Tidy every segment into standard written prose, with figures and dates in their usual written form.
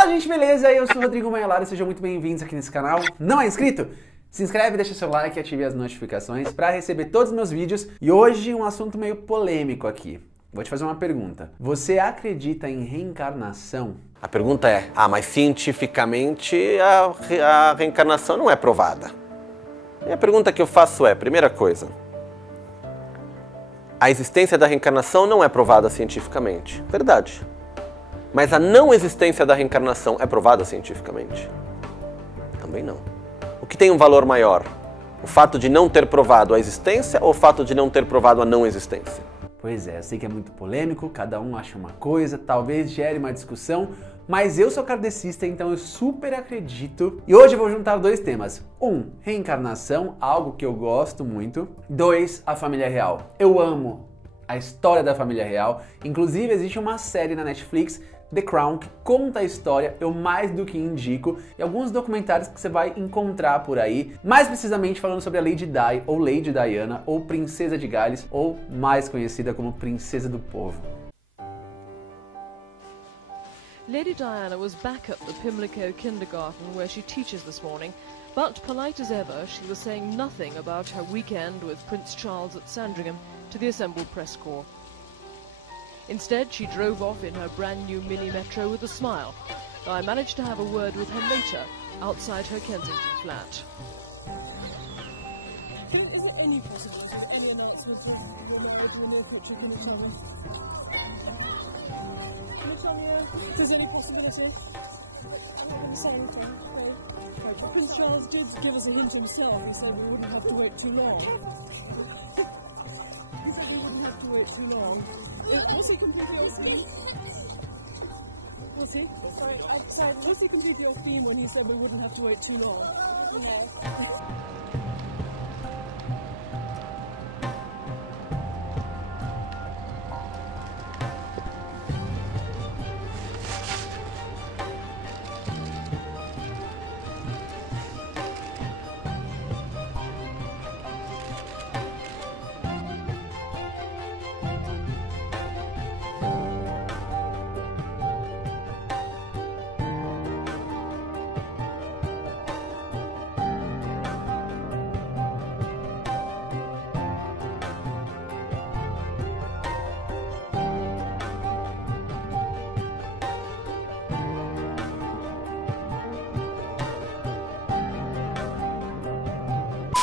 Fala, gente, beleza? Eu sou o Rodrigo Maiolaro, sejam muito bem-vindos aqui nesse canal. Não é inscrito? Se inscreve, deixa seu like e ative as notificações para receber todos os meus vídeos. E hoje um assunto meio polêmico aqui. Vou te fazer uma pergunta. Você acredita em reencarnação? A pergunta é, mas cientificamente a reencarnação não é provada. E a pergunta que eu faço é, primeira coisa, a existência da reencarnação não é provada cientificamente. Verdade. Mas a não existência da reencarnação é provada cientificamente? Também não. O que tem um valor maior? O fato de não ter provado a existência ou o fato de não ter provado a não existência? Pois é, eu sei que é muito polêmico, cada um acha uma coisa, talvez gere uma discussão, mas eu sou kardecista, então eu super acredito. E hoje eu vou juntar dois temas. Reencarnação, algo que eu gosto muito. 2, a família real. Eu amo a história da família real. Inclusive existe uma série na Netflix, The Crown, que conta a história, eu mais do que indico, e alguns documentários que você vai encontrar por aí, mais precisamente falando sobre a Lady Di, ou Lady Diana, ou Princesa de Gales, ou mais conhecida como Princesa do Povo. Lady Diana was back at the Pimlico kindergarten where she teaches this morning, but polite as ever, she was saying nothing about her weekend with Prince Charles at Sandringham to the assembled press corps. Instead, she drove off in her brand new mini metro with a smile. I managed to have a word with her later, outside her Kensington flat. Is there any possibility of any announcements of the new picture of Britannia? Britannia, is there any possibility? I'm not going to say anything. Okay. But Prince Charles did give us a hint himself. He said we wouldn't have to wait too long. He said we wouldn't have to wait too long. Was he completely off theme? Was he? Sorry, was he completely off theme when he said we wouldn't have to wait too long? No.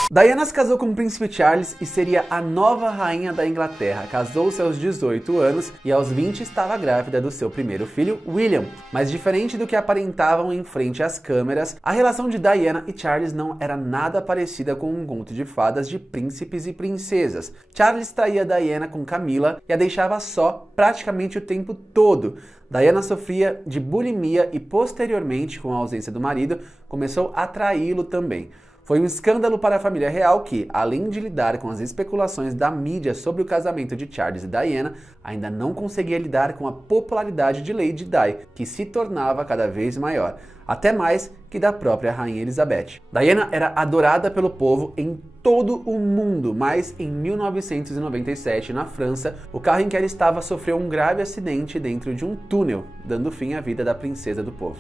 Diana se casou com o príncipe Charles e seria a nova rainha da Inglaterra. Casou-se aos 18 anos e aos 20 estava grávida do seu primeiro filho, William. Mas diferente do que aparentavam em frente às câmeras, a relação de Diana e Charles não era nada parecida com um conto de fadas de príncipes e princesas. Charles traía Diana com Camilla e a deixava só praticamente o tempo todo. Diana sofria de bulimia e posteriormente, com a ausência do marido, começou a traí-lo também. Foi um escândalo para a família real que, além de lidar com as especulações da mídia sobre o casamento de Charles e Diana, ainda não conseguia lidar com a popularidade de Lady Di, que se tornava cada vez maior, até mais que da própria Rainha Elizabeth. Diana era adorada pelo povo em todo o mundo, mas em 1997, na França, o carro em que ela estava sofreu um grave acidente dentro de um túnel, dando fim à vida da Princesa do Povo.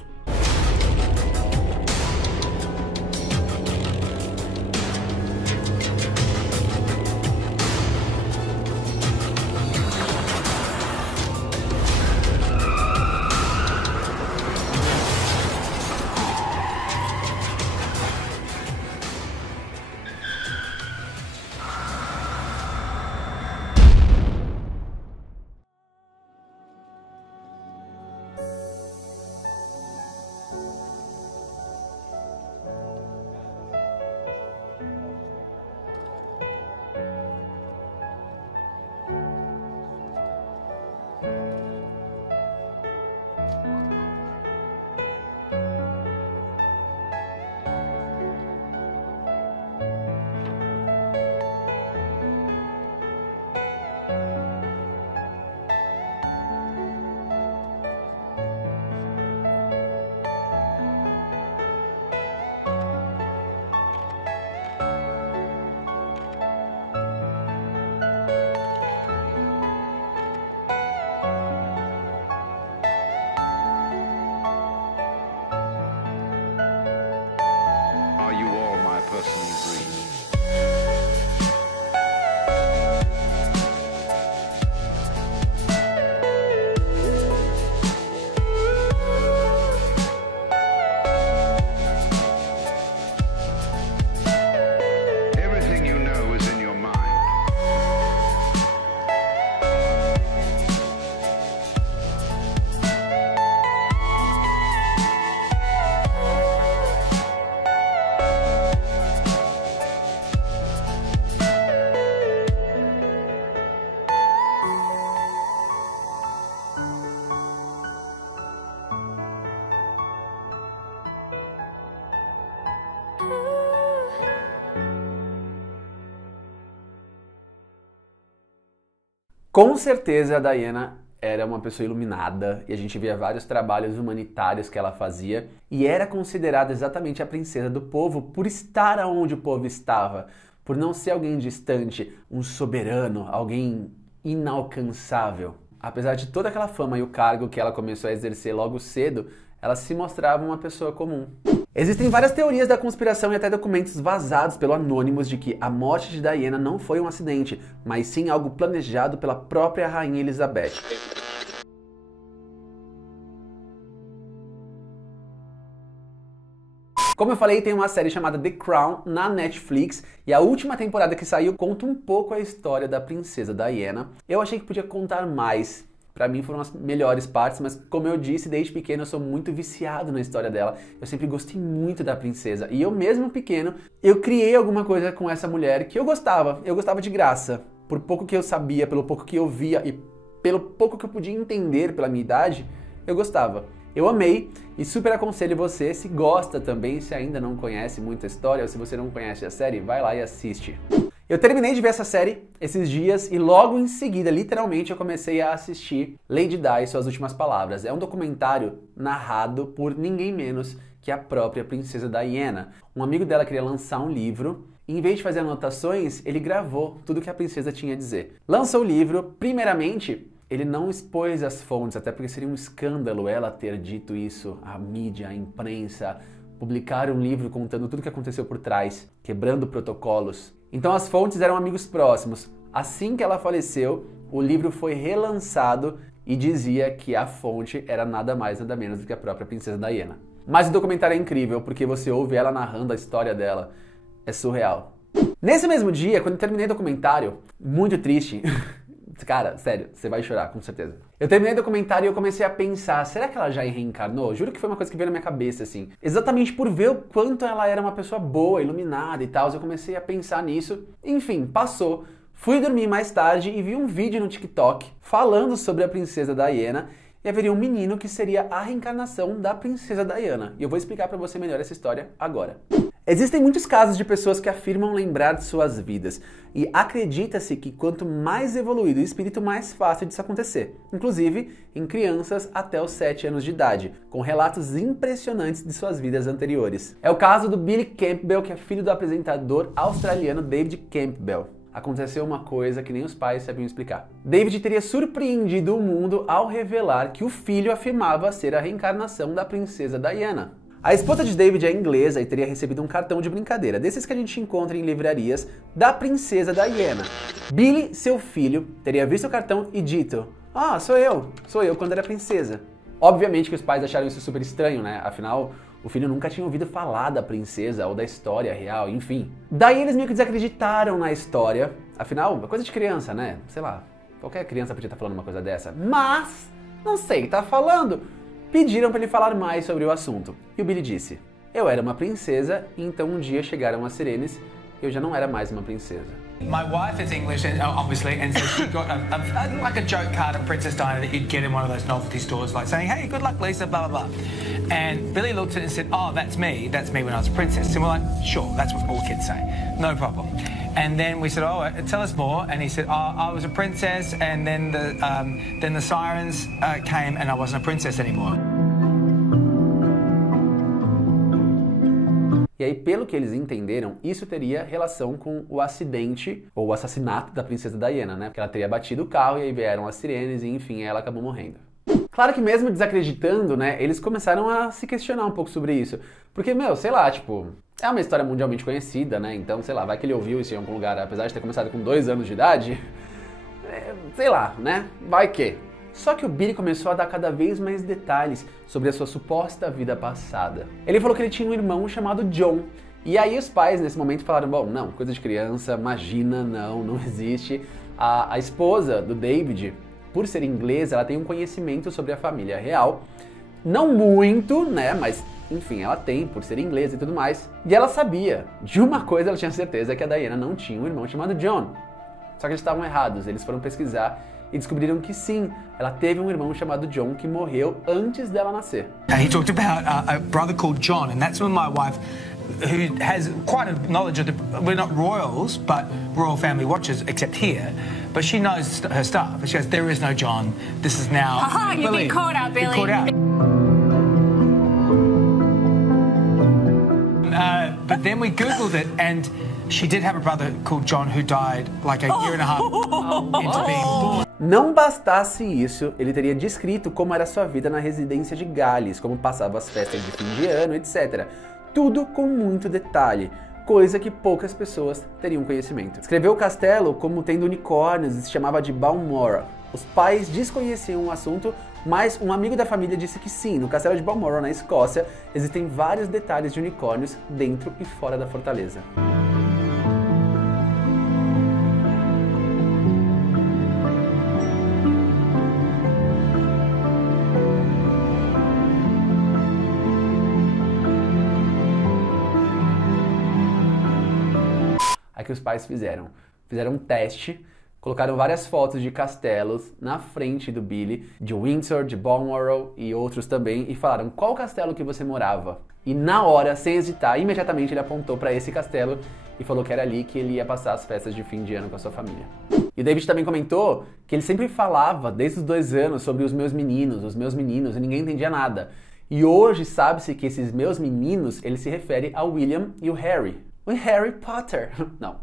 personally breed. Everything you know is in your mind. Com certeza a Diana era uma pessoa iluminada e a gente via vários trabalhos humanitários que ela fazia e era considerada exatamente a princesa do povo por estar onde o povo estava, por não ser alguém distante, um soberano, alguém inalcançável. Apesar de toda aquela fama e o cargo que ela começou a exercer logo cedo, ela se mostrava uma pessoa comum. Existem várias teorias da conspiração e até documentos vazados pelo Anonymous de que a morte de Diana não foi um acidente, mas sim algo planejado pela própria Rainha Elizabeth. Como eu falei, tem uma série chamada The Crown na Netflix e a última temporada que saiu conta um pouco a história da princesa Diana. Eu achei que podia contar mais. Pra mim foram as melhores partes, mas como eu disse, desde pequeno eu sou muito viciado na história dela. Eu sempre gostei muito da princesa. E eu mesmo pequeno, eu criei alguma coisa com essa mulher que eu gostava. Eu gostava de graça. Por pouco que eu sabia, pelo pouco que eu via e pelo pouco que eu podia entender pela minha idade, eu gostava. Eu amei e super aconselho você, se gosta também, se ainda não conhece muito a história ou se você não conhece a série, vai lá e assiste. Eu terminei de ver essa série esses dias e logo em seguida, literalmente, eu comecei a assistir Lady Di e Suas Últimas Palavras. É um documentário narrado por ninguém menos que a própria princesa Diana. Um amigo dela queria lançar um livro e em vez de fazer anotações, ele gravou tudo que a princesa tinha a dizer. Lançou o livro, primeiramente, ele não expôs as fontes, até porque seria um escândalo ela ter dito isso, a mídia, a imprensa, publicar um livro contando tudo o que aconteceu por trás, quebrando protocolos. Então as fontes eram amigos próximos. Assim que ela faleceu, o livro foi relançado e dizia que a fonte era nada mais nada menos do que a própria princesa Diana. Mas o documentário é incrível, porque você ouve ela narrando a história dela. É surreal. Nesse mesmo dia, quando eu terminei o documentário, muito triste, cara, sério, você vai chorar, com certeza. Eu terminei o documentário e eu comecei a pensar, será que ela já reencarnou? Juro que foi uma coisa que veio na minha cabeça, assim. Exatamente por ver o quanto ela era uma pessoa boa, iluminada e tal, eu comecei a pensar nisso. Enfim, passou. Fui dormir mais tarde e vi um vídeo no TikTok falando sobre a princesa Diana e haveria um menino que seria a reencarnação da princesa Diana. E eu vou explicar pra você melhor essa história agora. Existem muitos casos de pessoas que afirmam lembrar de suas vidas e acredita-se que quanto mais evoluído o espírito, mais fácil disso acontecer, inclusive em crianças até os 7 anos de idade, com relatos impressionantes de suas vidas anteriores. É o caso do Billy Campbell, que é filho do apresentador australiano David Campbell. Aconteceu uma coisa que nem os pais sabiam explicar. David teria surpreendido o mundo ao revelar que o filho afirmava ser a reencarnação da princesa Diana. A esposa de David é inglesa e teria recebido um cartão de brincadeira, desses que a gente encontra em livrarias, da princesa Diana. Billy, seu filho, teria visto o cartão e dito: "Ah, sou eu quando era princesa." Obviamente que os pais acharam isso super estranho, né? Afinal, o filho nunca tinha ouvido falar da princesa ou da história real, enfim. Daí eles meio que desacreditaram na história, afinal, é coisa de criança, né? Sei lá, qualquer criança podia estar falando uma coisa dessa. Mas, não sei, tá falando. Pediram para ele falar mais sobre o assunto. E o Billy disse: "Eu era uma princesa, e então um dia chegaram as sirenes, e eu já não era mais uma princesa." My wife is English, obviously, and so she got like a joke card of Princess Diana that you'd get in one of those novelty stores, like saying, "Hey, good luck, Lisa," blah, blah, blah. And Billy looked at it and said, "Oh, that's me when I was a princess." And we're like, "Sure, that's what all kids say, no problem." And then we said, "Oh, tell us more." And he said, "Oh, I was a princess, and then the sirens came, and I wasn't a princess anymore." E aí, pelo que eles entenderam, isso teria relação com o acidente ou o assassinato da princesa Diana, né? Porque ela teria batido o carro e aí vieram as sirenes e, enfim, ela acabou morrendo. Claro que mesmo desacreditando, né, eles começaram a se questionar um pouco sobre isso. Porque, sei lá, tipo, É uma história mundialmente conhecida, né? Então, sei lá, vai que ele ouviu isso em algum lugar, apesar de ter começado com 2 anos de idade. Sei lá, né? Vai que. Só que o Billy começou a dar cada vez mais detalhes sobre a sua suposta vida passada. Ele falou que ele tinha um irmão chamado John. E aí os pais, nesse momento, falaram, bom, não, coisa de criança, imagina, não existe. A esposa do David, por ser inglesa, ela tem um conhecimento sobre a família real. Não muito, né, mas enfim, ela tem, por ser inglesa e tudo mais. E ela sabia, de uma coisa ela tinha certeza, que a Diana não tinha um irmão chamado John. Só que eles estavam errados, eles foram pesquisar e descobriram que sim, ela teve um irmão chamado John que morreu antes dela nascer. He talked about a brother called John, and that's when my wife, who has quite a knowledge of we're not royals, but royal family watchers, except here, but she knows her stuff. She goes, there is no John. This is now. Haha, you've been caught out, Billy. You're caught out. But then we Googled it, and she did have a brother called John who died like a year and a half into being born. Não bastasse isso, ele teria descrito como era sua vida na residência de Gales, como passava as festas de fim de ano, etc. Tudo com muito detalhe, coisa que poucas pessoas teriam conhecimento. Escreveu o castelo como tendo unicórnios e se chamava de Balmoral. Os pais desconheciam o assunto, mas um amigo da família disse que sim, no castelo de Balmoral, na Escócia, existem vários detalhes de unicórnios dentro e fora da fortaleza. Aí que os pais fizeram um teste, colocaram várias fotos de castelos na frente do Billy, de Windsor, de Balmoral e outros também, e falaram qual castelo que você morava. E na hora, sem hesitar, imediatamente ele apontou para esse castelo e falou que era ali que ele ia passar as festas de fim de ano com a sua família. E o David também comentou que ele sempre falava, desde os 2 anos, sobre os meus meninos, e ninguém entendia nada. E hoje sabe-se que esses meus meninos, ele se refere ao William e o Harry. O Harry Potter. Não.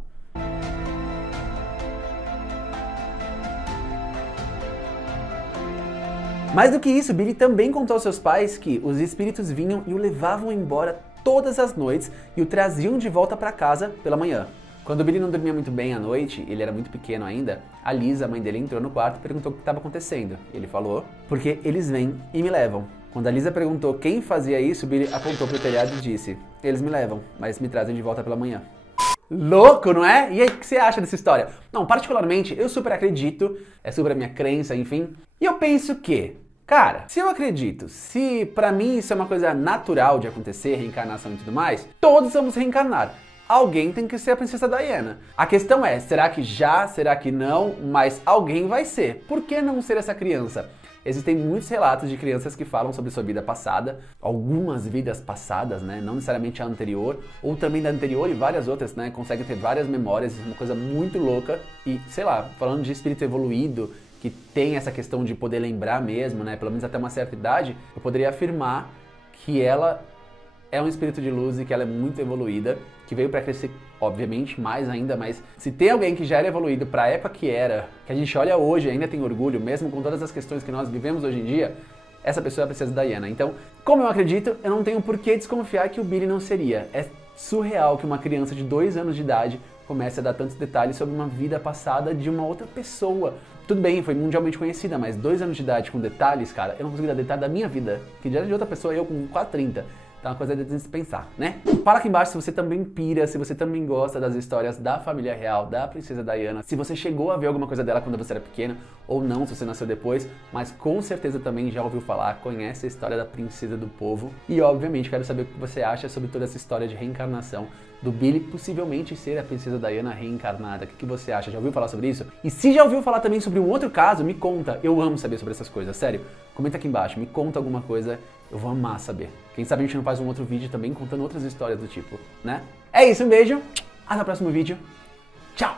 Mais do que isso, Billy também contou aos seus pais que os espíritos vinham e o levavam embora todas as noites e o traziam de volta para casa pela manhã. Quando o Billy não dormia muito bem à noite, ele era muito pequeno ainda, a Lisa, a mãe dele, entrou no quarto e perguntou o que estava acontecendo. Ele falou, porque eles vêm e me levam. Quando a Lisa perguntou quem fazia isso, Billy apontou para o telhado e disse, eles me levam, mas me trazem de volta pela manhã. Louco, não é? E aí, o que você acha dessa história? Não, particularmente, eu super acredito, é super a minha crença, enfim. E eu penso que, cara, se eu acredito, se pra mim isso é uma coisa natural de acontecer, reencarnação e tudo mais, todos vamos reencarnar. Alguém tem que ser a princesa Diana. A questão é, será que já, será que não? Mas alguém vai ser. Por que não ser essa criança? Existem muitos relatos de crianças que falam sobre sua vida passada, algumas vidas passadas, né? Não necessariamente a anterior, ou também da anterior e várias outras, né? Conseguem ter várias memórias, uma coisa muito louca. E, sei lá, falando de espírito evoluído, que tem essa questão de poder lembrar mesmo, né? Pelo menos até uma certa idade, eu poderia afirmar que ela é um espírito de luz e que ela é muito evoluída, que veio para crescer, obviamente, mais ainda, mas se tem alguém que já era evoluído para a época que era, que a gente olha hoje e ainda tem orgulho, mesmo com todas as questões que nós vivemos hoje em dia, essa pessoa é a princesa Diana. Então, como eu acredito, eu não tenho por que desconfiar que o Billy não seria. É surreal que uma criança de 2 anos de idade comece a dar tantos detalhes sobre uma vida passada de uma outra pessoa. Tudo bem, foi mundialmente conhecida, mas 2 anos de idade com detalhes, cara, eu não consigo dar detalhe da minha vida, que já era de outra pessoa, eu com quase 30. Então é uma coisa de se pensar, né? Fala aqui embaixo se você também pira, se você também gosta das histórias da família real, da princesa Diana, se você chegou a ver alguma coisa dela quando você era pequena, ou não, se você nasceu depois, mas com certeza também já ouviu falar, conhece a história da princesa do povo. E obviamente quero saber o que você acha sobre toda essa história de reencarnação do Billy possivelmente ser a princesa Diana reencarnada. O que você acha? Já ouviu falar sobre isso? E se já ouviu falar também sobre um outro caso, me conta. Eu amo saber sobre essas coisas, sério. Comenta aqui embaixo, me conta alguma coisa, eu vou amar saber. Quem sabe a gente não faz um outro vídeo também contando outras histórias do tipo, né? É isso, um beijo, até o próximo vídeo. Tchau!